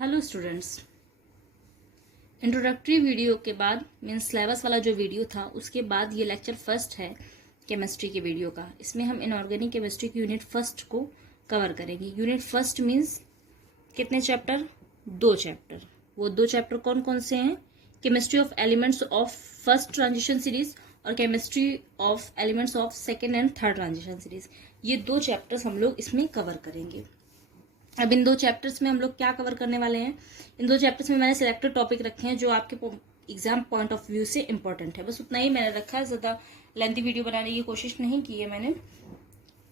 Hello students, introductory video के बाद means syllabus वाला जो वीडियो था उसके बाद ये लेक्चर फर्स्ट है केमिस्ट्री के वीडियो का। इसमें हम इनऑर्गेनिक केमिस्ट्री की यूनिट फर्स्ट को कवर करेंगे। यूनिट फर्स्ट मीन्स कितने चैप्टर? 2 चैप्टर। वो 2 चैप्टर कौन कौन से हैं? Chemistry of elements of first transition series और chemistry of elements of second and third transition series. ये 2 चैप्टर्स हम लोग इसमें कवर करेंगे। अब इन 2 चैप्टर्स में हम लोग क्या कवर करने वाले हैं? इन 2 चैप्टर्स में मैंने सिलेक्टेड टॉपिक रखे हैं जो आपके एग्जाम पॉइंट ऑफ व्यू से इंपॉर्टेंट है। बस उतना ही मैंने रखा है, ज्यादा लेंथी वीडियो बनाने की कोशिश नहीं की है मैंने।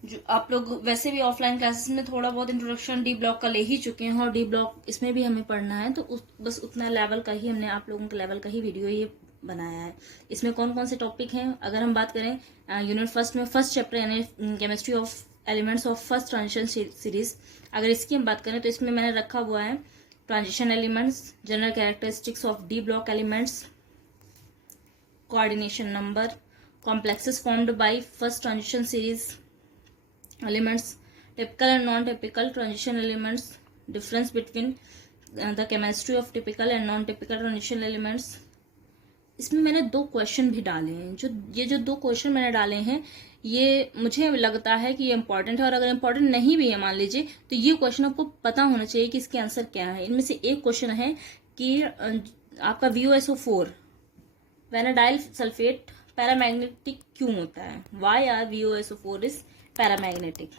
जो आप लोग वैसे भी ऑफलाइन क्लासेस में थोड़ा बहुत इंट्रोडक्शन डी ब्लॉक का ले ही चुके हैं और डी ब्लॉक इसमें भी हमें पढ़ना है, तो बस उतना लेवल का ही हमने आप लोगों के लेवल का ही वीडियो ये बनाया है। इसमें कौन कौन से टॉपिक हैं? अगर हम बात करें यूनिट फर्स्ट में फर्स्ट चैप्टर यानी chemistry of elements of first transition series, अगर इसकी हम बात करें तो इसमें मैंने रखा हुआ है transition elements, general characteristics of D block elements, coordination number, complexes formed by first transition series elements, typical and non typical transition elements, difference between the chemistry of typical and non typical transition elements. इसमें मैंने 2 question भी डाले हैं। जो 2 question मैंने डाले हैं ये मुझे लगता है कि ये इंपॉर्टेंट है, और अगर इंपॉर्टेंट नहीं भी है मान लीजिए तो ये क्वेश्चन आपको पता होना चाहिए कि इसके आंसर क्या है। इनमें से एक क्वेश्चन है कि आपका VOSO4 वेनाडाइल सल्फेट पैरामैग्नेटिक क्यों होता है? Why are VOSO4 is paramagnetic?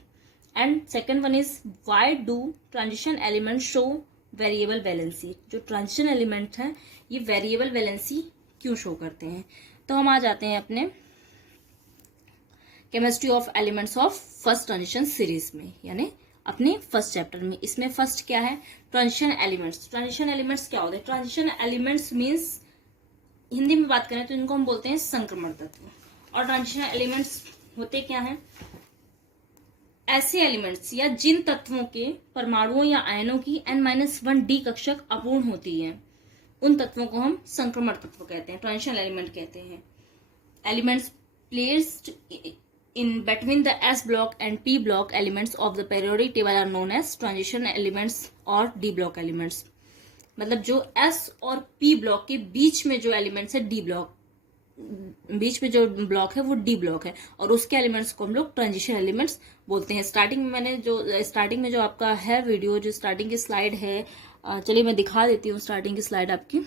And second one is why do transition element show variable valency? जो ट्रांजिशन एलिमेंट है ये वेरिएबल वैलेंसी क्यों शो करते हैं? तो हम आ जाते हैं अपने chemistry of elements of first transition series में, यानी अपने फर्स्ट चैप्टर में। इसमें फर्स्ट क्या है? Transition elements. ट्रांजिशन एलिमेंट्स क्या होते हैं? ट्रांजिशन एलिमेंट्स मींस हिंदी में बात करें तो इनको हम बोलते हैं संक्रमण तत्व। और ट्रांजिशन एलिमेंट्स होते क्या हैं? ऐसे एलिमेंट्स या जिन तत्वों के परमाणुओं या आयनों की N-1 कक्षक अपूर्ण होती है, उन तत्वों को हम संक्रमण तत्व कहते हैं, ट्रांजिशन एलिमेंट कहते हैं। Elements placed in between the S block and P block elements of the periodic table are known as transition elements और D block elements। मतलब जो S और P ब्लॉक के बीच में जो एलिमेंट्स है D ब्लॉक, बीच में जो ब्लॉक है वो D ब्लॉक है, और उसके एलिमेंट्स को हम लोग ट्रांजिशन एलिमेंट्स बोलते हैं। स्टार्टिंग में जो आपका है वीडियो, जो स्टार्टिंग की स्लाइड है, चलिए मैं दिखा देती हूँ स्टार्टिंग की स्लाइड आपकी।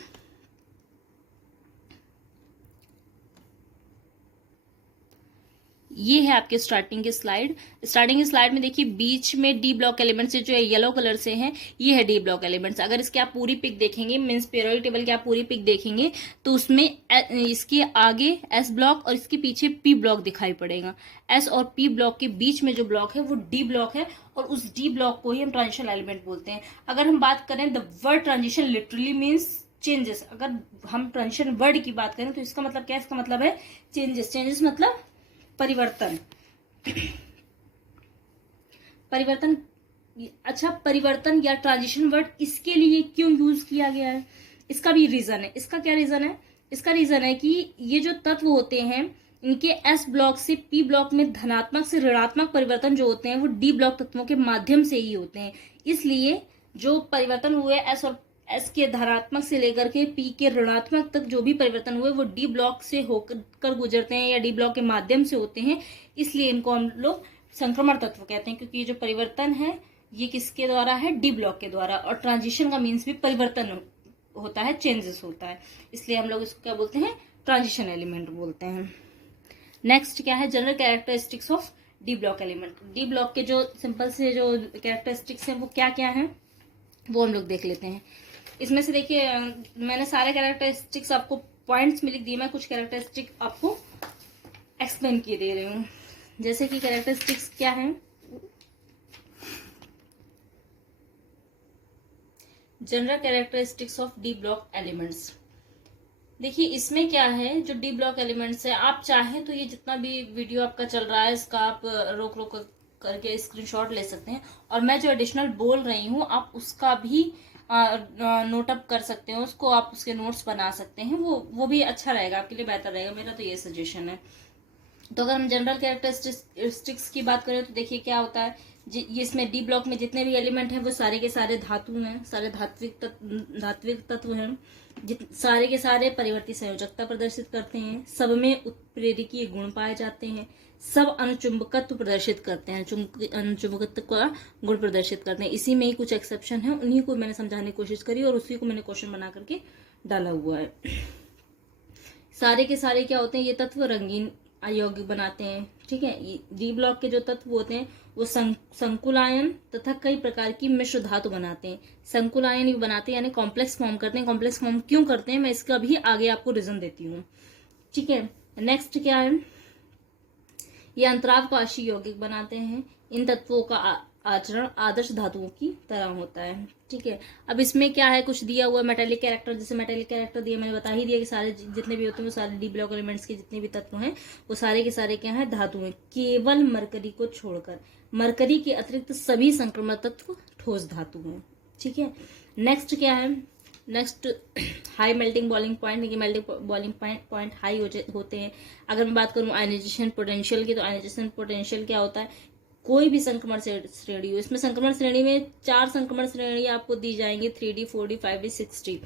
ये है आपके स्टार्टिंग की स्लाइड। स्टार्टिंग की स्लाइड में देखिए बीच में डी ब्लॉक एलिमेंट्स जो है येलो कलर से हैं, ये है डी ब्लॉक एलिमेंट्स। अगर इसके आप पूरी पिक देखेंगे, मींस पीरियोडिक टेबल की आप पूरी पिक देखेंगे तो उसमें इसके आगे एस ब्लॉक और इसके पीछे पी ब्लॉक दिखाई पड़ेगा। एस और पी ब्लॉक के बीच में जो ब्लॉक है वो डी ब्लॉक है, और उस डी ब्लॉक को ही हम ट्रांजिशन एलिमेंट बोलते हैं। अगर हम बात करें the word transition literally means changes. अगर हम ट्रांजिशन वर्ड की बात करें तो इसका मतलब क्या है? इसका मतलब है चेंजेस। चेंजेस मतलब परिवर्तन। परिवर्तन। अच्छा, परिवर्तन या ट्रांजिशन वर्ड इसके लिए क्यों यूज किया गया है? इसका भी रीजन है। इसका क्या रीजन है? इसका रीजन है कि ये जो तत्व होते हैं इनके एस ब्लॉक से पी ब्लॉक में धनात्मक से ऋणात्मक परिवर्तन जो होते हैं वो डी ब्लॉक तत्वों के माध्यम से ही होते हैं। इसलिए जो परिवर्तन हुए एस के धनात्मक से लेकर के पी के ऋणात्मक तक जो भी परिवर्तन हुए वो डी ब्लॉक से होकर गुजरते हैं या डी ब्लॉक के माध्यम से होते हैं। इसलिए इनको हम लोग संक्रमण तत्व कहते हैं, क्योंकि ये जो परिवर्तन है ये किसके द्वारा है? डी ब्लॉक के द्वारा। और ट्रांजिशन का मीन्स भी परिवर्तन होता है, चेंजेस होता है, इसलिए हम लोग इसको क्या बोलते हैं? ट्रांजिशन एलिमेंट बोलते हैं। नेक्स्ट क्या है? General characteristics of D block element. D block के जो सिंपल से जो कैरेक्टरिस्टिक्स हैं वो क्या क्या है वो हम लोग देख लेते हैं। इसमें से देखिए मैंने सारे कैरेक्टरिस्टिक्स आपको पॉइंट्स में लिख दिए, मैं कुछ कैरेक्टरिस्टिक आपको एक्सप्लेन किए दे रही हूँ। जैसे कि कैरेक्टरिस्टिक्स क्या है? General characteristics of D block elements. देखिए इसमें क्या है, जो डी ब्लॉक एलिमेंट्स है, आप चाहें तो ये जितना भी वीडियो आपका चल रहा है इसका आप रोक रोक करके स्क्रीनशॉट ले सकते हैं, और मैं जो एडिशनल बोल रही हूँ आप उसका भी नोटअप कर सकते हैं, उसको आप उसके नोट्स बना सकते हैं। वो भी अच्छा रहेगा, आपके लिए बेहतर रहेगा, मेरा तो ये सजेशन है। तो अगर हम जनरल कैरेक्टरिस्टिक्स की बात करें तो देखिए क्या होता है, ये इसमें डी ब्लॉक में जितने भी एलिमेंट हैं वो सारे के सारे धातु हैं, सारे धात्विक तत्व हैं, सारे के सारे परिवर्ती संयोजकता प्रदर्शित करते हैं, सब में उत्प्रेरकीय गुण पाए जाते हैं, सब अनुचुंबकत्व प्रदर्शित करते हैं, अनुचुंबकत्व का गुण प्रदर्शित करते हैं। इसी में ही कुछ एक्सेप्शन है, उन्हीं को मैंने समझाने की कोशिश करी और उसी को मैंने क्वेश्चन बना करके डाला हुआ है। सारे के सारे क्या होते हैं, ये तत्व रंगीन अयौगिक बनाते हैं। ठीक है, डी ब्लॉक के जो तत्व होते हैं वो संकुलायन तथा कई प्रकार की मिश्र धातु बनाते हैं। संकुलायन भी बनाते हैं यानी कॉम्प्लेक्स फॉर्म करते हैं। कॉम्प्लेक्स फॉर्म क्यों करते हैं मैं इसका भी आगे आपको रीजन देती हूँ। ठीक है, नेक्स्ट क्या है, ये अंतरावकाशी यौगिक बनाते हैं। इन तत्वों का आचरण आदर्श धातुओं की तरह होता है। ठीक है, अब इसमें क्या है, कुछ दिया हुआ मेटेलिक कैरेक्टर, जैसे मेटेलिक कैरेक्टर दिया, मैंने बता ही दिया कि सारे जितने भी होते हैं वो सारे डी ब्लॉक एलिमेंट्स के जितने भी तत्व हैं वो सारे के सारे क्या है, धातु हैं, केवल मरकरी को छोड़कर। मरकरी के अतिरिक्त सभी संक्रमण तत्व ठोस धातु हैं। ठीक है, नेक्स्ट क्या है, next high melting boiling point, ये मेल्टिंग बॉइलिंग पॉइंट हाई होते हैं। अगर मैं बात करूं आयनाइजेशन पोटेंशियल की, तो आयनाइजेशन पोटेंशियल क्या होता है, कोई भी संक्रमण श्रेणी हो, इसमें संक्रमण श्रेणी में 4 संक्रमण श्रेणी आपको दी जाएंगी, 3D 4D 5D 6D।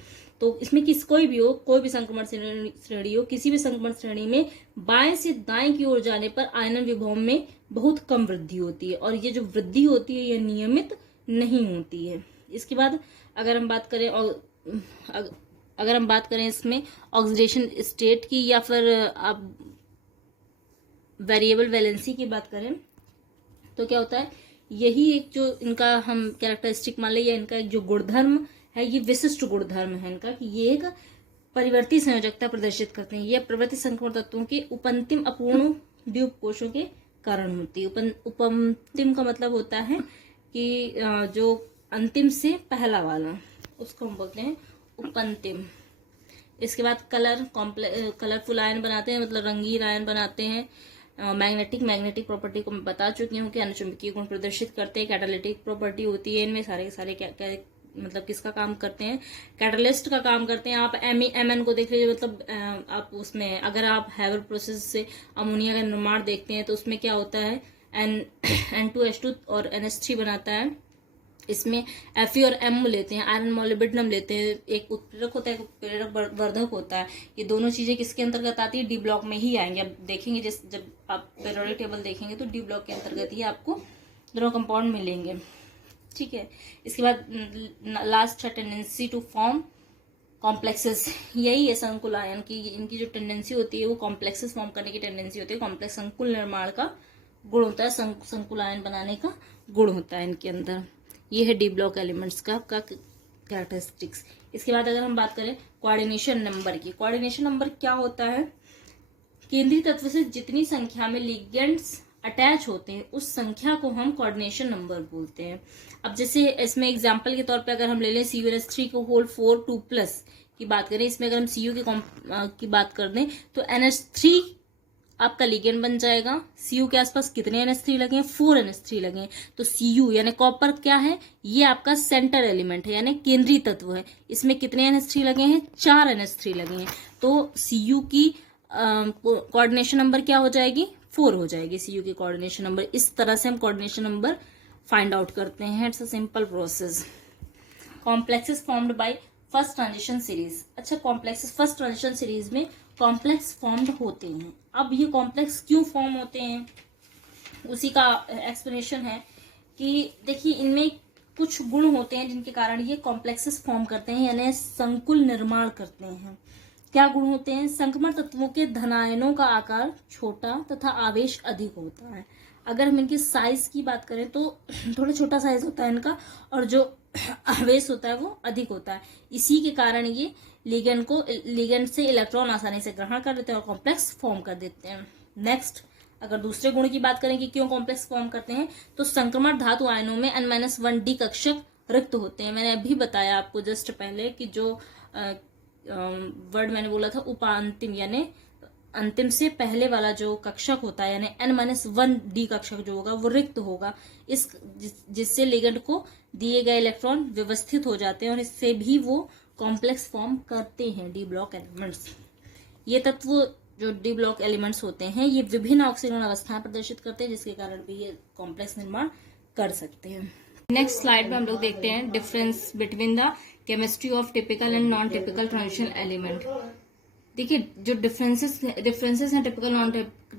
तो इसमें कोई भी हो, कोई भी संक्रमण श्रेणी हो, किसी भी संक्रमण श्रेणी में बाएं से दाएं की ओर जाने पर आयनन विभव में बहुत कम वृद्धि होती है, और ये जो वृद्धि होती है ये नियमित नहीं होती है। इसके बाद अगर हम बात करें इसमें ऑक्सीडेशन स्टेट की, या फिर आप वेरिएबल वैलेंसी की बात करें, तो क्या होता है, यही एक जो इनका हम कैरेक्टरिस्टिक मान लें, या इनका एक जो गुणधर्म है, ये विशिष्ट गुणधर्म है इनका, कि ये एक परिवर्ती संयोजकता प्रदर्शित करते हैं। ये प्रवृत्ति संक्रमण तत्वों के उपंतिम अपूर्ण द्वीप कोशों के कारण होती है। उपंतिम का मतलब होता है कि जो अंतिम से पहला वाला, उसको हम बोलते हैं उपंतिम। इसके बाद कलरफुल आयन बनाते हैं, मतलब रंगीन आयन बनाते हैं। मैग्नेटिक प्रॉपर्टी को मैं बता चुकी हूँ कि अनुचुंबकीय गुण प्रदर्शित करते हैं। कैटालिटिक प्रॉपर्टी होती है इनमें, सारे के सारे क्या मतलब किसका काम करते हैं, कैटलिस्ट का काम करते हैं। आप MN को देख लीजिए, मतलब आप उसमें अगर आप हैवर प्रोसेस से अमोनिया का निर्माण देखते हैं तो उसमें क्या होता है, N2H2 और NH3 बनाता है। इसमें Fe और M लेते हैं, आयरन मोलिब्डेनम लेते हैं। एक उत्प्रेरक होता है, एक उत्प्रेरक वर्धक होता है। ये दोनों चीजें किसके अंतर्गत आती है, डी ब्लॉक में ही आएंगे। अब देखेंगे जब आप पीरियोडिक टेबल देखेंगे तो डी ब्लॉक के अंतर्गत ही आपको दोनों कंपाउंड मिलेंगे। ठीक है, इसके बाद लास्ट है टेंडेंसी टू फॉर्म कॉम्प्लेक्सेस। यही है संकुल आयन की, इनकी जो टेंडेंसी होती है वो कॉम्प्लेक्सेस फॉर्म करने की टेंडेंसी होती है। कॉम्प्लेक्स संकुल निर्माण का गुण होता है, संकुल आयन बनाने का गुण होता है इनके अंदर। ये है डी ब्लॉक एलिमेंट्स का कैरेक्टरिस्टिक्स। इसके बाद अगर हम बात करें कोऑर्डिनेशन नंबर की, कोऑर्डिनेशन नंबर क्या होता है, केंद्रीय तत्व से जितनी संख्या में लिगेंड्स अटैच होते हैं उस संख्या को हम कोऑर्डिनेशन नंबर बोलते हैं। अब जैसे इसमें एग्जांपल के तौर पे अगर हम ले लें CuNH3 को होल 4 2+ की बात करें, इसमें अगर हम Cu की बात कर दें तो NH3 आपका लिगेंड बन जाएगा। Cu के आसपास कितने NH3 लगे हैं, 4 NH3 लगे हैं। तो Cu यानी कॉपर क्या है, ये आपका सेंटर एलिमेंट है यानी केंद्रीय तत्व है। इसमें कितने NH3 लगे हैं, 4 NH3 लगे हैं। तो Cu की कोऑर्डिनेशन नंबर क्या हो जाएगी, 4 हो जाएगी Cu की कोऑर्डिनेशन नंबर। इस तरह से हम कोऑर्डिनेशन नंबर फाइंड आउट करते हैं। It's a simple process. Complexes formed by first transition series. अच्छा, कॉम्प्लेक्सेस फर्स्ट ट्रांजिशन सीरीज में कॉम्प्लेक्स फॉर्म्ड होते हैं। अब ये कॉम्प्लेक्स क्यों फॉर्म होते हैं, उसी का एक्सप्लेनेशन है कि देखिए इनमें कुछ गुण होते हैं जिनके कारण ये कॉम्प्लेक्सेस फॉर्म करते हैं यानी संकुल निर्माण करते हैं। क्या गुण होते हैं, संक्रमण तत्वों के धनायनों का आकार छोटा तथा आवेश अधिक होता है। अगर हम इनकी साइज की बात करें तो थोड़ा छोटा साइज होता है इनका, और जो आवेश होता है वो अधिक होता है। इसी के कारण ये लिगेंड से इलेक्ट्रॉन आसानी से ग्रहण कर लेते हैं और कॉम्प्लेक्स फॉर्म कर देते हैं। नेक्स्ट, अगर दूसरे गुण की बात करें कि क्यों कॉम्प्लेक्स फॉर्म करते हैं, तो संक्रमण धातु आयनों में N-1D कक्षक रिक्त होते हैं। मैंने अभी बताया आपको जस्ट पहले कि जो वर्ड मैंने बोला था उपांतिम, यानी अंतिम से पहले वाला जो कक्षक होता है यानी N-1D कक्षक जो होगा वो रिक्त होगा, जिससे लिगेंड को दिए गए इलेक्ट्रॉन व्यवस्थित हो जाते हैं और इससे भी वो कॉम्प्लेक्स फॉर्म करते हैं डी ब्लॉक एलिमेंट्स। ये तत्व जो डी ब्लॉक एलिमेंट्स होते हैं ये विभिन्न ऑक्सीकरण अवस्थाएं प्रदर्शित करते हैं, जिसके कारण भी ये कॉम्प्लेक्स निर्माण कर सकते हैं। नेक्स्ट स्लाइड में हम लोग देखते हैं difference between the chemistry of typical and non typical transition element. देखिए जो डिफरेंसेस हैं टिपिकल नॉन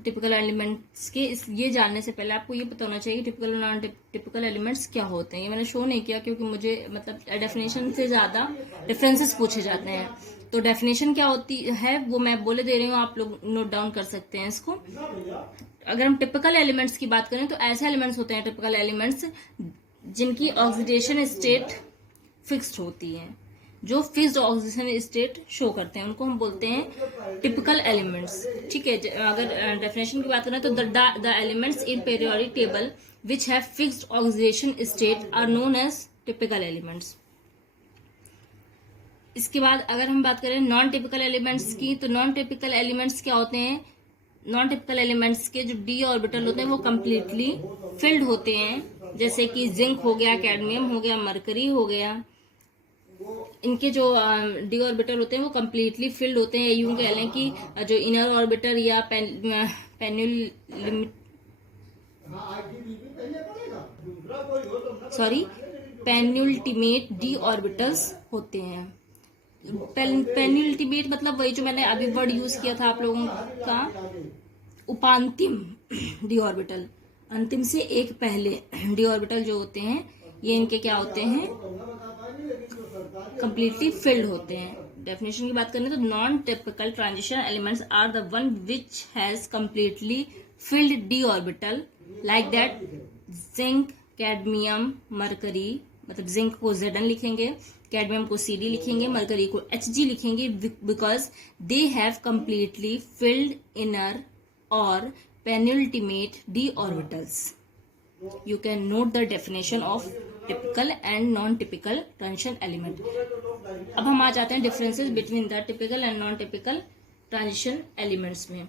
टिपिकल एलिमेंट्स के, ये जानने से पहले आपको ये पता होना चाहिए कि टिपिकल और नॉन टिपिकल एलिमेंट्स क्या होते हैं। ये मैंने शो नहीं किया क्योंकि मुझे मतलब डेफिनेशन से ज्यादा डिफरेंसेस पूछे जाते हैं। तो डेफिनेशन क्या होती है वो मैं बोले दे रही हूँ, आप लोग नोट डाउन कर सकते हैं इसको। अगर हम टिपिकल एलिमेंट्स की बात करें तो ऐसे एलिमेंट्स होते हैं टिपिकल एलिमेंट्स जिनकी ऑक्सीडेशन स्टेट फिक्स्ड होती है, जो फिक्स्ड ऑक्सीडेशन स्टेट शो करते हैं, उनको हम बोलते हैं टिपिकल एलिमेंट्स। ठीक है, अगर डेफिनेशन की बात करें तो the elements in periodic table which have fixed oxidation state are known as typical elements. इसके बाद अगर हम बात करें नॉन टिपिकल एलिमेंट्स की, तो नॉन टिपिकल एलिमेंट्स क्या होते हैं? नॉन टिपिकल एलिमेंट्स के जो डी ऑर्बिटल होते हैं वो कंप्लीटली फिल्ड होते हैं, जैसे कि जिंक हो गया, कैडमियम हो गया, मरकरी हो गया। इनके जो डी ऑर्बिटल होते हैं वो कंप्लीटली फिल्ड होते हैं। यूं कह लें कि जो इनर ऑर्बिटल या पेन्युल्टिमेट डी ऑर्बिटल्स होते हैं। पेन्युल्टिमेट मतलब वही जो मैंने अभी वर्ड यूज किया था आप लोगों का, उपांतिम डी ऑर्बिटल, अंतिम से एक पहले डी ऑर्बिटल जो होते हैं ये इनके क्या होते हैं? कंप्लीटली फिल्ड होते हैं। डेफिनेशन की बात करें तो non typical transition elements are the one which has completely filled D orbital like that zinc, cadmium, mercury. मतलब जिंक को Zn लिखेंगे, कैडमियम को Cd लिखेंगे, मरकरी को Hg लिखेंगे, because they have completely filled inner और penultimate D orbitals. You can note the definition of typical and non-typical transition element. अब हम आ जाते हैं differences between the typical and non typical transition elements में।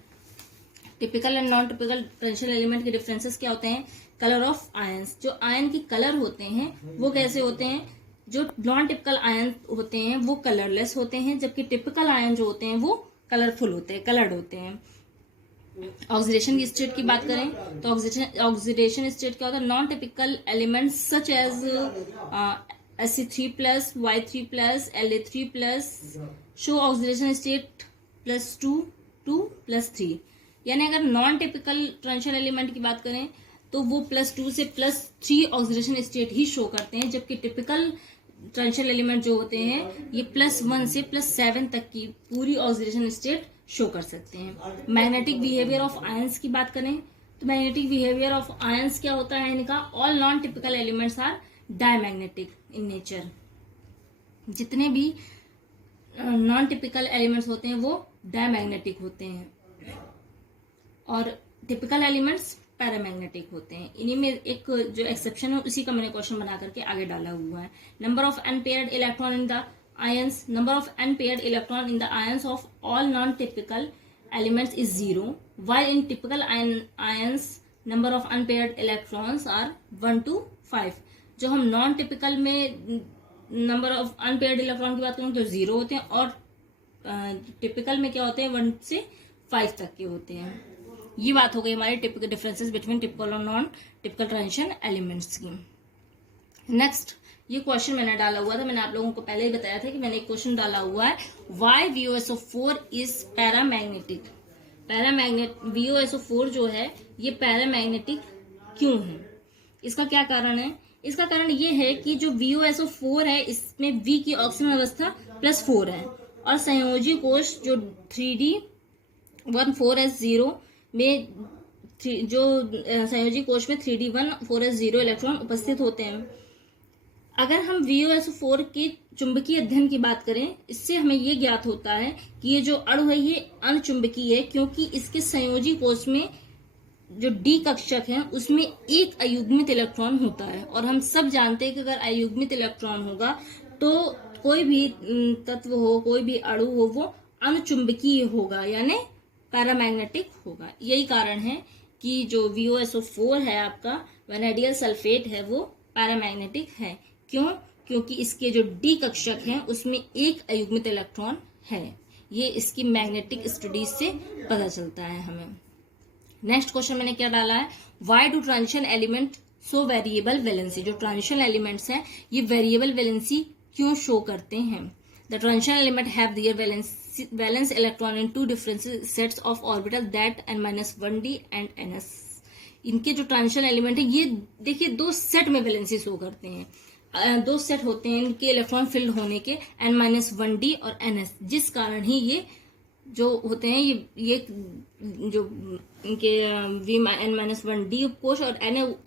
Typical and non typical transition element के differences क्या होते हैं? Colour of ions. जो आयन के कलर होते हैं वो कैसे होते हैं? जो नॉन टिपिकल आयन होते हैं वो कलरलेस होते हैं, जबकि टिपिकल आयन जो होते हैं वो कलरफुल होते हैं, कलर्ड होते हैं। ऑक्सीडेशन की स्टेट की बात करें तो ऑक्सीडेशन स्टेट क्या होता है? Non typical elements such as Sc3+, Y3+, La3+ show oxidation state +2 to +3। यानी अगर नॉन टिपिकल ट्रांजिशन एलिमेंट की बात करें तो वो +2 से +3 ऑक्सीडेशन स्टेट ही शो करते हैं, जबकि टिपिकल ट्रांजिशन एलिमेंट जो होते हैं ये +1 से +7 तक की पूरी ऑक्सीडेशन स्टेट शो कर सकते हैं। मैग्नेटिक बिहेवियर ऑफ आयंस की बात करें तो मैग्नेटिक बिहेवियर ऑफ आयंस क्या होता है इनका? All non typical elements are diamagnetic in nature. जितने भी नॉन टिपिकल एलिमेंट्स होते हैं वो डायमैग्नेटिक होते हैं और टिपिकल एलिमेंट्स पैरामैग्नेटिक होते हैं। इन्हीं में एक जो एक्सेप्शन है उसी का मैंने क्वेश्चन बना करके आगे डाला हुआ है। Number of unpaired electron in the ions, number of unpaired electron in the ions of all non-typical elements is 0, while in typical ions number of unpaired electrons are 1 to 5। जो हम नॉन टिपिकल में number of unpaired electron की बात करें तो 0 होते हैं और टिपिकल में क्या होते हैं? 1 से 5 तक के होते हैं। ये बात हो गई हमारे टिपिकल डिफरेंसेस बिटवीन टिपिकल और नॉन टिपिकल ट्रांजिशन एलिमेंट्स की। नेक्स्ट ये क्वेश्चन मैंने डाला हुआ था, मैंने आप लोगों को पहले ही बताया था कि मैंने एक क्वेश्चन डाला हुआ है, Y VOSO4 is paramagnetic. VOSO4 जो है ये पैरामैग्नेटिक क्यों है? इसका क्या कारण है? इसका कारण ये है कि जो VOSO4 है इसमें V की ऑक्सीजन अवस्था +4 है और संयोजी कोश जो 3D14S0 में जो संयोजी कोश में 3D14S0 इलेक्ट्रॉन उपस्थित होते हैं। अगर हम VOSO4 के चुंबकीय अध्ययन की बात करें, इससे हमें ये ज्ञात होता है कि ये जो अणु है ये अणुचुंबकीय है, क्योंकि इसके संयोजी कोश में जो D कक्षक है उसमें एक अयुग्मित इलेक्ट्रॉन होता है और हम सब जानते हैं कि अगर अयुग्मित इलेक्ट्रॉन होगा तो कोई भी तत्व हो, कोई भी अणु हो, वो अणुचुंबकीय होगा यानी पैरामैग्नेटिक होगा। यही कारण है कि जो VOSO4 है आपका वैनेडियल सल्फेट है वो पैरामैग्नेटिक है। क्यों? क्योंकि इसके जो D कक्षक हैं उसमें एक अयुग्मित इलेक्ट्रॉन है। ये इसकी मैग्नेटिक स्टडीज से पता चलता है हमें। नेक्स्ट क्वेश्चन मैंने क्या डाला है? Why do transition element show variable valency. जो ट्रांजिशन एलिमेंट्स हैं ये वेरिएबल वैलेंसी क्यों शो करते हैं? The transition element have their valence electron in 2 different sets of orbital that n-1d and ns। इनके जो ट्रांजिशन एलिमेंट है ये देखिए 2 सेट में वैलेंसी शो करते हैं। 2 सेट होते हैं इनके इलेक्ट्रॉन फिल्ड होने के, n-1d और ns, जिस कारण ही ये जो होते हैं ये जो इनके n-1d उपकोष और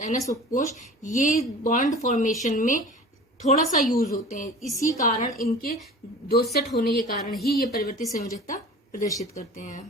ns उपकोष ये बॉन्ड फॉर्मेशन में थोड़ा सा यूज होते हैं। इसी कारण इनके 2 सेट होने के कारण ही ये परिवर्तित संयोजकता प्रदर्शित करते हैं।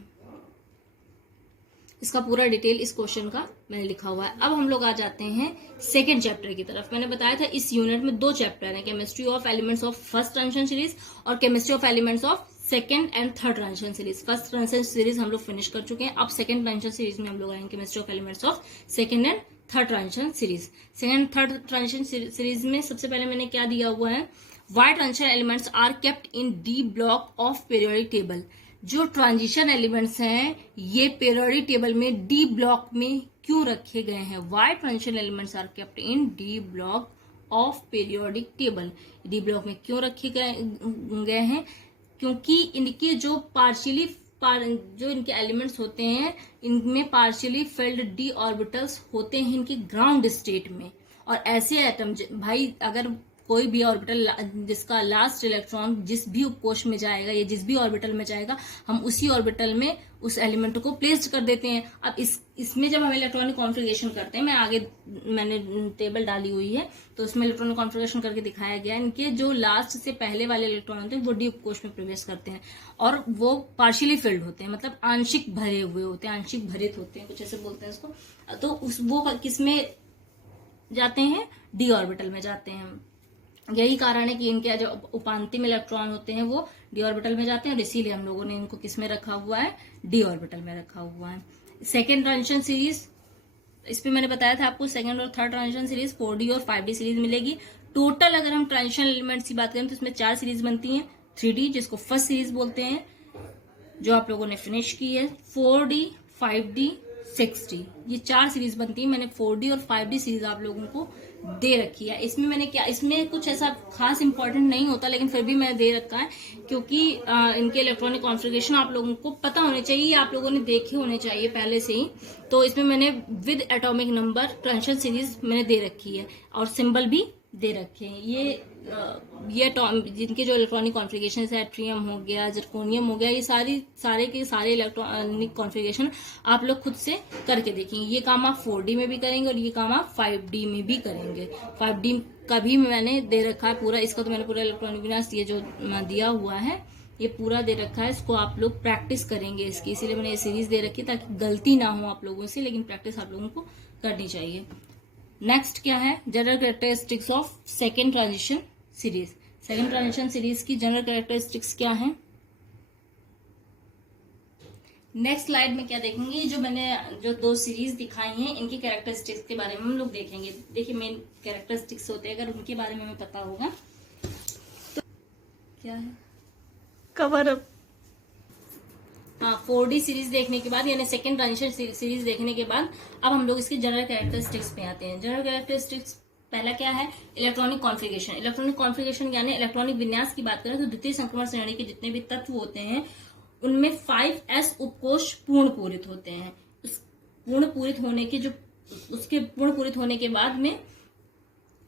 इसका पूरा डिटेल इस क्वेश्चन का मैंने लिखा हुआ है। अब हम लोग आ जाते हैं सेकेंड चैप्टर की तरफ। मैंने बताया था इस यूनिट में 2 चैप्टर हैं, chemistry of elements of first transition series और chemistry of elements of second and third transition series. First transition series हम लोग फिनिश कर चुके हैं। अब सेकेंड ट्रांजिशन सीरीज में हम लोग आएंगे chemistry of elements of second and third transition series. Second third transition series में सबसे पहले मैंने क्या दिया हुआ है, why transition elements are kept in D block of periodic table. जो ट्रांजिशन एलिमेंट्स हैं ये पीरियोडिक टेबल में डी ब्लॉक में क्यों रखे गए हैं? Why transition elements are kept in D block of periodic table. D block में क्यों रखे गए हैं? क्योंकि इनके जो जो इनके एलिमेंट्स होते हैं इनमें पार्शियली फिल्ड डी ऑर्बिटल्स होते हैं इनके ग्राउंड स्टेट में। और ऐसे एटम भाई अगर कोई भी ऑर्बिटल जिसका लास्ट इलेक्ट्रॉन जिस भी उपकोष में जाएगा या जिस भी ऑर्बिटल में जाएगा हम उसी ऑर्बिटल में उस एलिमेंट को प्लेस कर देते हैं। अब इसमें जब हम इलेक्ट्रॉनिक कॉन्फ़िगरेशन करते हैं, मैंने टेबल डाली हुई है तो उसमें इलेक्ट्रॉनिक कॉन्फ़िगरेशन करके दिखाया गया है। इनके जो लास्ट से पहले वाले इलेक्ट्रॉन होते हैं वो डी उपकोष में प्रवेश करते हैं और वो पार्शियली फिल्ड होते हैं, मतलब आंशिक भरे हुए होते हैं, आंशिक भरित होते हैं, कुछ ऐसे बोलते हैं इसको। तो वो किसमें जाते हैं? डी ऑर्बिटल में जाते हैं। यही कारण है कि इनके जो उपांतिम इलेक्ट्रॉन होते हैं वो डी ऑर्बिटल में जाते हैं और इसीलिए हम लोगों ने इनको किस में रखा हुआ है? डी ऑर्बिटल में रखा हुआ है। सेकेंड ट्रांजिशन सीरीज, इस पे मैंने बताया था आपको सेकेंड और थर्ड ट्रांजिशन सीरीज 4D और 5D सीरीज मिलेगी। टोटल अगर हम ट्रांजिशन एलिमेंट्स की बात करें तो इसमें 4 सीरीज बनती हैं। 3D जिसको फर्स्ट सीरीज बोलते हैं जो आप लोगों ने फिनिश की है, 4D, 5D, 6D, ये 4 सीरीज बनती है। मैंने 4D और 5D सीरीज आप लोगों को दे रखी है। इसमें मैंने क्या, इसमें कुछ ऐसा खास इंपॉर्टेंट नहीं होता लेकिन फिर भी मैंने दे रखा है क्योंकि इनके इलेक्ट्रॉनिक कॉन्फ़िगरेशन आप लोगों को पता होने चाहिए, आप लोगों ने देखे होने चाहिए पहले से ही। तो इसमें मैंने with atomic number transition series मैंने दे रखी है और सिंबल भी दे रखे हैं। ये जिनके जो इलेक्ट्रॉनिक कॉन्फ़िगरेशन है, ट्रियम हो गया, जर्कोनियम हो गया, ये सारे के सारे इलेक्ट्रॉनिक कॉन्फ़िगरेशन आप लोग खुद से करके देखेंगे। ये काम आप 4D में भी करेंगे और ये काम आप 5D में भी करेंगे। 5D का भी मैंने दे रखा है पूरा, इसका तो मैंने पूरा इलेक्ट्रॉनिक विन्यास ये जो दिया हुआ है ये पूरा दे रखा है। इसको आप लोग प्रैक्टिस करेंगे इसकी, इसीलिए मैंने ये सीरीज दे रखी है ताकि गलती ना हो आप लोगों से, लेकिन प्रैक्टिस आप लोगों को करनी चाहिए। नेक्स्ट क्या है? General characteristics of second transition series. Second transition series की जनरल कैरेक्टरिस्टिक्स क्या है? नेक्स्ट स्लाइड में क्या देखेंगे, जो मैंने जो 2 सीरीज दिखाई हैं इनकी कैरेक्टरिस्टिक्स के बारे में हम लोग देखेंगे। देखिए मेन कैरेक्टरिस्टिक्स होते हैं, अगर उनके बारे में हमें पता होगा तो क्या है कवर अप। हाँ, 4D सीरीज देखने के बाद यानी सेकेंड ट्रांजिशन सीरीज देखने के बाद अब हम लोग इसके जनरल कैरेक्टरिस्टिक्स पे आते हैं। जनरल कैरेक्टरिस्टिक्स पहला क्या है? Electronic configuration. इलेक्ट्रॉनिक कॉन्फ़िगरेशन यानी इलेक्ट्रॉनिक विन्यास की बात करें तो द्वितीय संक्रमण श्रेणी के जितने भी तत्व होते हैं उनमें 5s उपकोष पूर्ण पूरित होते हैं। पूर्ण पूरित होने के बाद में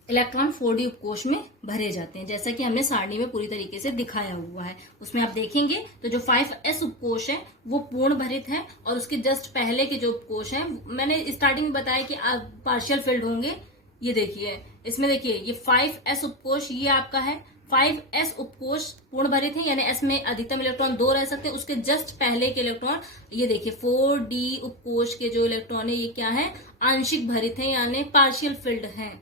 इलेक्ट्रॉन 4D उपकोष में भरे जाते हैं, जैसा कि हमने सारणी में पूरी तरीके से दिखाया हुआ है। उसमें आप देखेंगे तो जो 5s उपकोष है वो पूर्ण भरित है और उसके जस्ट पहले के जो उपकोष है मैंने स्टार्टिंग में बताया कि पार्शियल फिल्ड होंगे। ये देखिए इसमें देखिए ये 5s उपकोष ये आपका है। 5s उपकोष पूर्ण भरित है यानी s में अधिकतम इलेक्ट्रॉन 2 रह सकते हैं। उसके जस्ट पहले के इलेक्ट्रॉन ये देखिए 4D उपकोष के जो इलेक्ट्रॉन है ये क्या है? आंशिक भरित है यानी पार्शियल फिल्ड है।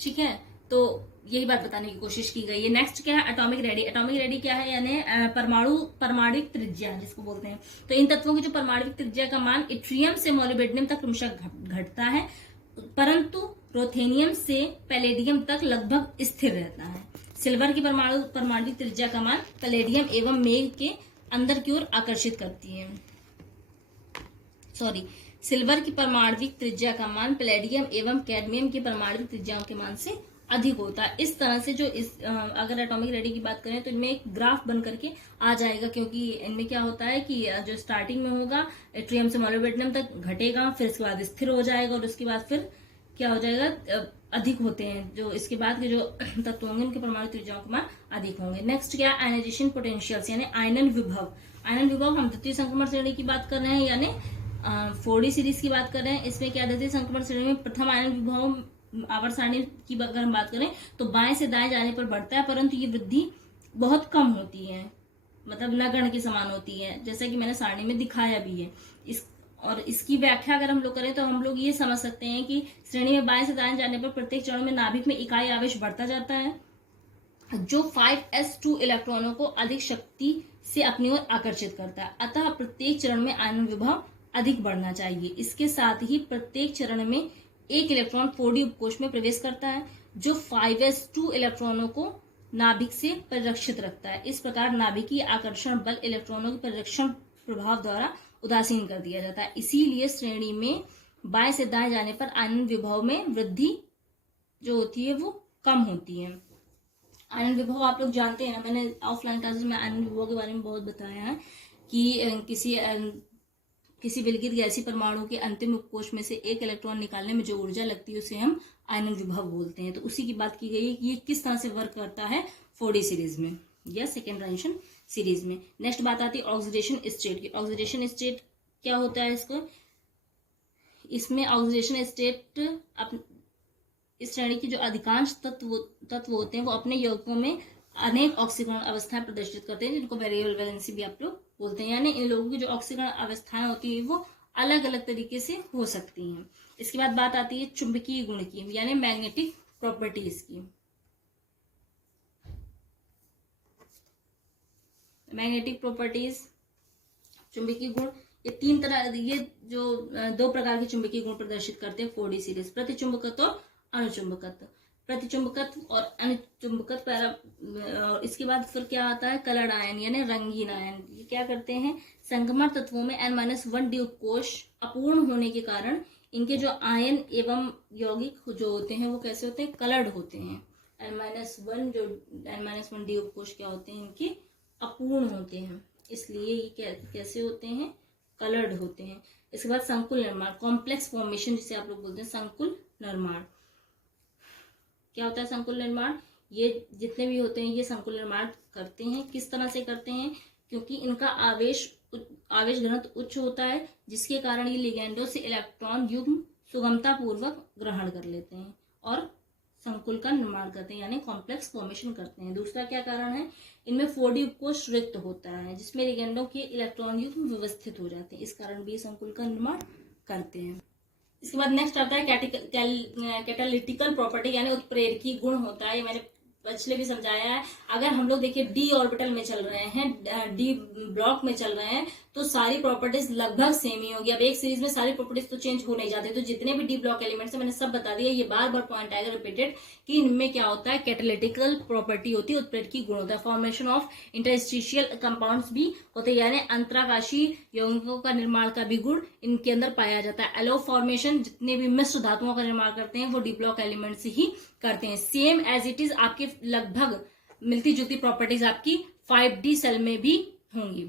ठीक है, तो यही बात बताने की कोशिश की गई है। नेक्स्ट क्या है? Atomic ready. एटॉमिक रेडी क्या है? यानी परमाणुविक त्रिज्या जिसको बोलते हैं। तो इन तत्वों की जो परमाणुविक त्रिज्या का मान इट्रियम से मोलिब्डेनम तक क्रमशः घटता है, परंतु रोथेनियम से पैलेडियम तक लगभग स्थिर रहता है। सिल्वर की परमाणुविक त्रिज्या का मान पैलेडियम एवं मेघ के अंदर की ओर आकर्षित करती है। सिल्वर की परमाणविक त्रिज्या का मान पैलेडियम एवं कैडमियम की परमाणविक त्रिज्याओं के मान से अधिक होता है। इस तरह से जो अगर एटॉमिक रेडियो की बात करें तो इनमें एक ग्राफ बन करके आ जाएगा, क्योंकि इनमें क्या होता है कि जो स्टार्टिंग में होगा ट्रियम से मोलिब्डेनम तक घटेगा, फिर इसके बाद स्थिर हो जाएगा और उसके बाद फिर क्या हो जाएगा, अधिक होते हैं। जो इसके बाद के जो तत्व होंगे उनके परमाणु त्रिज्याओं के मान अधिक होंगे। नेक्स्ट क्या, आयनाइजेशन पोटेंशियल्स यानी आयनन विभव। आयनन विभव हम द्वितीय संक्रमण श्रेणी की बात कर रहे हैं, यानी 4D सीरीज की बात कर रहे हैं। इसमें क्या, द्वितीय संक्रमण श्रेणी में प्रथम आयनन विभव आवर्त सारणी की अगर हम बात करें तो बाएं से दाएं जाने पर बढ़ता है, परंतु ये वृद्धि बहुत कम होती है, मतलब नगण्य के समान होती है, जैसा कि मैंने सारणी में दिखाया भी है। और इसकी व्याख्या अगर हम लोग करें तो हम लोग ये समझ सकते हैं कि श्रेणी में बाएं से दाएं जाने पर प्रत्येक चरण में नाभिक में इकाई आवेश बढ़ता जाता है, जो 5s2 इलेक्ट्रॉनों को अधिक शक्ति से अपनी ओर आकर्षित करता है। अतः प्रत्येक चरण में आयनन विभव अधिक बढ़ना चाहिए। इसके साथ ही प्रत्येक चरण में एक इलेक्ट्रॉन 4D उपकोष में प्रवेश करता है, जो 5s2 इलेक्ट्रॉनों को नाभिक से परिरक्षित रखता है। इस प्रकार नाभिकीय आकर्षण बल इलेक्ट्रॉनों के परिरक्षण प्रभाव द्वारा उदासीन कर दिया जाता है। इसीलिए श्रेणी में बाएं से दाएं जाने पर आयनन विभव में वृद्धि जो होती है वो कम होती है। आयनन विभव आप लोग जानते हैं ना, मैंने ऑफलाइन क्लासेस में आयनन विभव के बारे में बहुत बताया है कि किसी विलगित गैसीय परमाणु के अंतिम उपकोष में से एक इलेक्ट्रॉन निकालने में जो ऊर्जा लगती है उसे हम आयनन विभव बोलते हैं। तो उसी की बात की गई है कि ये किस तरह से वर्क करता है 4D सीरीज में या सेकेंड ट्रांजिशन सीरीज में। नेक्स्ट बात आती है ऑक्सीडेशन स्टेट की। ऑक्सीडेशन स्टेट क्या होता है इसमें ऑक्सीडेशन स्टेट इस श्रेणी की जो अधिकांश तत्व होते हैं वो अपने यौगिकों में अनेक ऑक्सीकरण अवस्थाएं प्रदर्शित करते हैं, जिनको वेरिएबल वैलेंसी भी आप लोग बोलते हैं। यानी इन लोगों की जो ऑक्सीकरण अवस्थाएं होती है वो अलग अलग तरीके से हो सकती हैं। इसके बाद बात आती है चुंबकीय गुण की, यानी मैग्नेटिक प्रॉपर्टीज की। मैग्नेटिक प्रॉपर्टीज, चुंबकीय गुण, ये जो दो प्रकार के चुंबकीय गुण प्रदर्शित करते हैं 4D सीरीज, प्रतिचुंबकत्व और अनुचुंबकत्व। प्रतिचुंबकत्व और अनुचुंबकत्व, इसके बाद फिर क्या आता है कलर्ड आयन यानी रंगीन आयन। ये क्या करते हैं, संक्रमण तत्वों में N-1D उपकोष अपूर्ण होने के कारण इनके जो आयन एवं यौगिक जो होते हैं वो कैसे होते हैं, कलर्ड होते हैं। N-1D उपकोष क्या होते हैं, इनके अपूर्ण होते हैं, इसलिए ये कैसे होते हैं, कलर्ड होते हैं। इसके बाद संकुल निर्माण, कॉम्प्लेक्स फॉर्मेशन जिसे आप लोग बोलते हैं संकुल निर्माण। क्या होता है संकुल निर्माण, ये जितने भी होते हैं ये संकुल निर्माण करते हैं। किस तरह से करते हैं, क्योंकि इनका आवेश घनत्व उच्च होता है, जिसके कारण ये लिगेंडों से इलेक्ट्रॉन युग्म सुगमता पूर्वक ग्रहण कर लेते हैं और संकुल का निर्माण करते हैं, यानी कॉम्प्लेक्स फॉर्मेशन करते हैं। दूसरा क्या कारण है, इनमें 4D उपकोष रिक्त होता है, जिसमें लिगेंडों के इलेक्ट्रॉन युग्म व्यवस्थित हो जाते हैं, इस कारण भी संकुल का निर्माण करते हैं। इसके बाद नेक्स्ट आता है कैटालिटिकल प्रॉपर्टी, यानी उत्प्रेरकी गुण होता है। ये मैंने पिछले भी समझाया है। अगर हम लोग देखिए D ऑर्बिटल में चल रहे हैं, D ब्लॉक में चल रहे हैं, तो सारी प्रॉपर्टीज लगभग सेम ही होगी। अब एक सीरीज में सारी प्रॉपर्टीज तो चेंज हो नहीं जाते, तो जितने भी D ब्लॉक एलिमेंट्स है मैंने सब बता दिया। ये बार बार पॉइंट आएगा रिपीटेड कि इनमें क्या होता है, कैटालिटिकल प्रॉपर्टी होती है, उत्प्रेरकी गुण होता है। फॉर्मेशन ऑफ इंटरस्टिशियल कंपाउंड्स भी होते हैं, यानी अंतराकाशीय यौगिकों का निर्माण का भी गुण इनके अंदर पाया जाता है। एलो फॉर्मेशन, जितने भी मिश्र धातुओं का निर्माण करते हैं वो D ब्लॉक एलिमेंट से ही करते हैं। सेम एज इट इज आपके लगभग मिलती जुलती प्रॉपर्टीज आपकी 5D सेल में भी होंगी।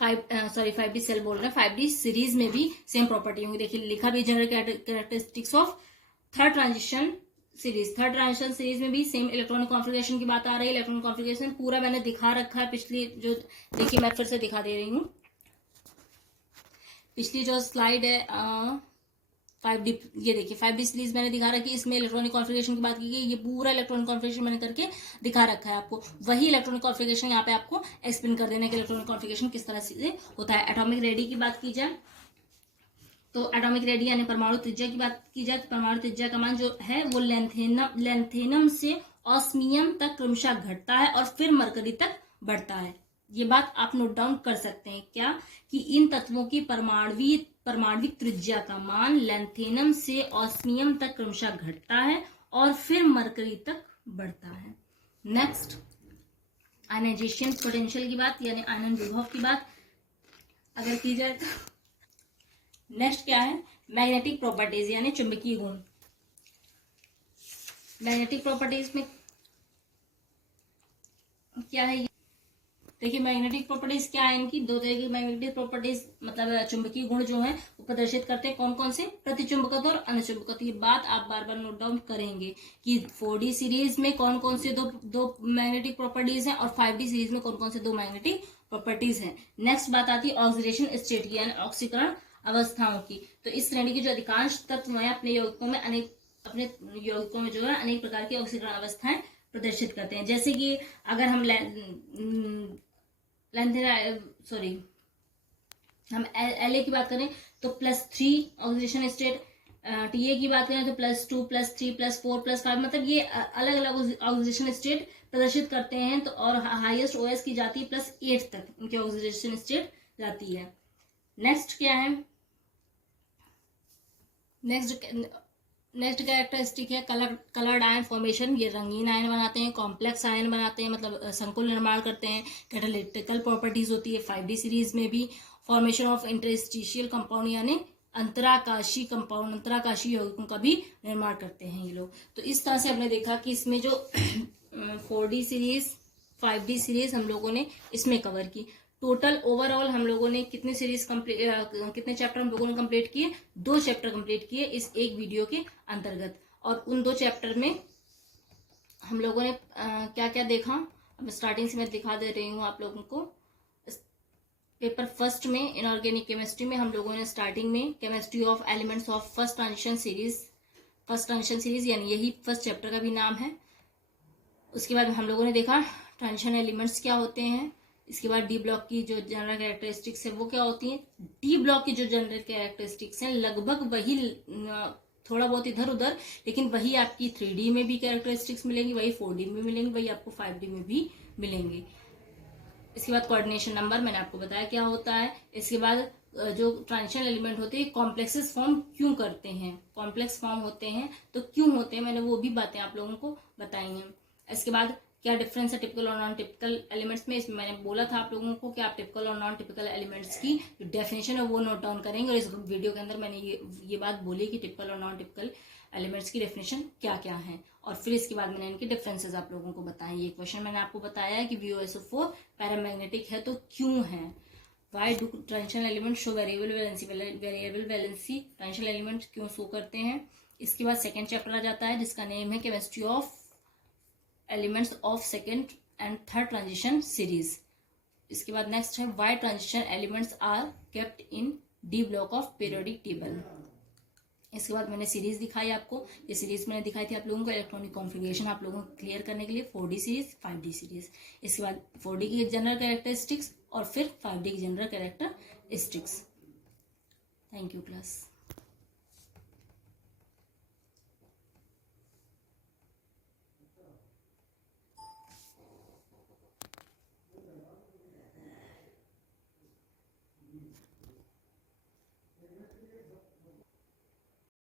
5D सेल बोल रहे हैं, 5D सीरीज में भी सेम प्रॉपर्टी होंगी। देखिए लिखा भी general characteristics of third transition series. Third transition series में भी सेम इलेक्ट्रॉनिक कॉन्फ़िगरेशन की बात आ रही है। इलेक्ट्रॉनिक कॉन्फ़िगरेशन पूरा मैंने दिखा रखा है पिछली जो, देखिए मैं फिर से दिखा दे रही हूँ। पिछली जो स्लाइड है 5D, ये देखिए 5D सीरीज मैंने दिखा रखी है, इसमें इलेक्ट्रॉनिक कॉन्फ़िगरेशन की बात की गई। ये पूरा इलेक्ट्रॉनिक कॉन्फ़िगरेशन मैंने करके दिखा रखा है आपको। वही इलेक्ट्रॉनिक कॉन्फ़िगरेशन यहाँ पे आपको एक्सप्लेन कर देना कि इलेक्ट्रॉनिक कॉन्फ़िगरेशन किस तरह से होता है। एटॉमिक रेडी की बात की जाए तो एटॉमिक रेडी यानी परमाणु त्रिज्या की बात की जाए तो परमाणु त्रिज्या का मान जो है वो लेंथेनम से ऑस्मियम तक क्रमशः घटता है और फिर मरकरी तक बढ़ता है। ये बात आप नोट डाउन कर सकते हैं क्या, कि इन तत्वों की परमाणविक त्रिज्या का मान लेंथेनम से ऑस्मियम तक क्रमशः घटता है और फिर मरकरी तक बढ़ता है। नेक्स्ट आयनाइजेशन पोटेंशियल की बात, यानी आयनन विभव की बात अगर की जाए तो नेक्स्ट क्या है, मैग्नेटिक प्रॉपर्टीज यानी चुंबकीय गुण। मैग्नेटिक प्रॉपर्टीज में क्या है, देखिए मैग्नेटिक प्रॉपर्टीज क्या है, इनकी दो तरह की मैग्नेटिक प्रॉपर्टीज मतलब चुंबकीय गुण जो है वो प्रदर्शित करते हैं। कौन कौन से, प्रतिचुंबकत्व और अनुचुंबकत्व। ये बात आप बार बार नोट डाउन करेंगे कि 4D सीरीज में कौन कौन से दो मैग्नेटिक प्रॉपर्टीज हैं और 5D सीरीज में कौन कौन से दो मैग्नेटिक प्रॉपर्टीज हैं। नेक्स्ट बात आती है ऑक्सीडेशन स्टेट की यानी ऑक्सीकरण अवस्थाओं की। तो इस श्रेणी के जो अधिकांश तत्व हैं अपने यौगिकों में जो है अनेक प्रकार की ऑक्सीकरण अवस्थाएं प्रदर्शित करते हैं। जैसे कि अगर हम हम एल की बात करें तो +3 ऑक्सीडेशन स्टेट, TA की बात करें तो +2 +3 +4 +5, मतलब ये अलग अलग ऑक्सीडेशन स्टेट प्रदर्शित करते हैं। तो और हाईएस्ट OS की जाती है +8 तक उनकी ऑक्सीडेशन स्टेट जाती है। नेक्स्ट क्या है, नेक्स्ट कैरेक्टरिस्टिक है कलर्ड आयन फॉर्मेशन। ये रंगीन आयन बनाते हैं, कॉम्प्लेक्स आयन बनाते हैं, मतलब संकुल निर्माण करते हैं। कैटालिटिकल प्रॉपर्टीज होती है 5D सीरीज में भी। फॉर्मेशन ऑफ इंटरस्टिशियल कंपाउंड यानी अंतराकाशी कंपाउंड, अंतराकाशी यौगिकों का भी निर्माण करते हैं ये लोग। तो इस तरह से हमने देखा कि इसमें जो 4D सीरीज 5D सीरीज हम लोगों ने इसमें कवर की। टोटल ओवरऑल हम लोगों ने कितने चैप्टर हम लोगों ने कंप्लीट किए, 2 चैप्टर कंप्लीट किए इस एक वीडियो के अंतर्गत। और उन 2 चैप्टर में हम लोगों ने क्या क्या देखा, अब स्टार्टिंग से मैं दिखा दे रही हूँ आप लोगों को। पेपर फर्स्ट में इनऑर्गेनिक केमिस्ट्री में हम लोगों ने स्टार्टिंग में chemistry of elements of first transition series यानी यही फर्स्ट चैप्टर का भी नाम है। उसके बाद हम लोगों ने देखा ट्रांजिशन एलिमेंट्स क्या होते हैं। इसके बाद डी ब्लॉक की जो जनरल कैरेक्टरिस्टिक्स है वो क्या होती हैं। डी ब्लॉक की जो जनरल कैरेक्टरिस्टिक्स हैं लगभग वही, थोड़ा बहुत इधर उधर, लेकिन वही आपकी 3D में भी कैरेक्टरिस्टिक्स मिलेंगी, वही 4D में मिलेंगी, वही आपको 5D में भी मिलेंगी। इसके बाद कोऑर्डिनेशन नंबर मैंने आपको बताया क्या होता है। इसके बाद जो ट्रांजिशन एलिमेंट होते हैं कॉम्प्लेक्सेस फॉर्म क्यों करते हैं, कॉम्प्लेक्स फॉर्म होते हैं तो क्यों होते हैं, मैंने वो भी बातें आप लोगों को बताई हैं। इसके बाद क्या डिफरेंस है टिपिकल और नॉन टिपिकल एलिमेंट्स में, इसमें मैंने बोला था आप लोगों को कि आप टिपिकल और नॉन टिपिकल एलिमेंट्स की जो डेफिनेशन है वो नोट डाउन करेंगे। और इस वीडियो के अंदर मैंने ये बात बोली कि टिपिकल और नॉन टिपिकल एलिमेंट्स की डेफिनेशन क्या क्या है। और फिर इसके बाद मैंने इनके डिफरेंसेस आप लोगों को बताए। ये क्वेश्चन मैंने आपको बताया है कि VOSO4 पैरामैग्नेटिक है तो क्यों है। Y do transition element show variable valency, transition element क्यों शो करते हैं। इसके बाद सेकेंड चैप्टर आ जाता है जिसका नेम है chemistry of elements of second and third transition series. इसके बाद नेक्स्ट है why transition elements are kept in D block of periodic table. इसके बाद मैंने सीरीज दिखाई आपको, ये सीरीज मैंने दिखाई थी आप लोगों को इलेक्ट्रॉनिक कॉन्फ़िगरेशन आप लोगों को क्लियर करने के लिए 4D सीरीज 5D सीरीज। इसके बाद 4D की जनरल कैरेक्टरिस्टिक्स और फिर 5D की general characteristics. Thank you class.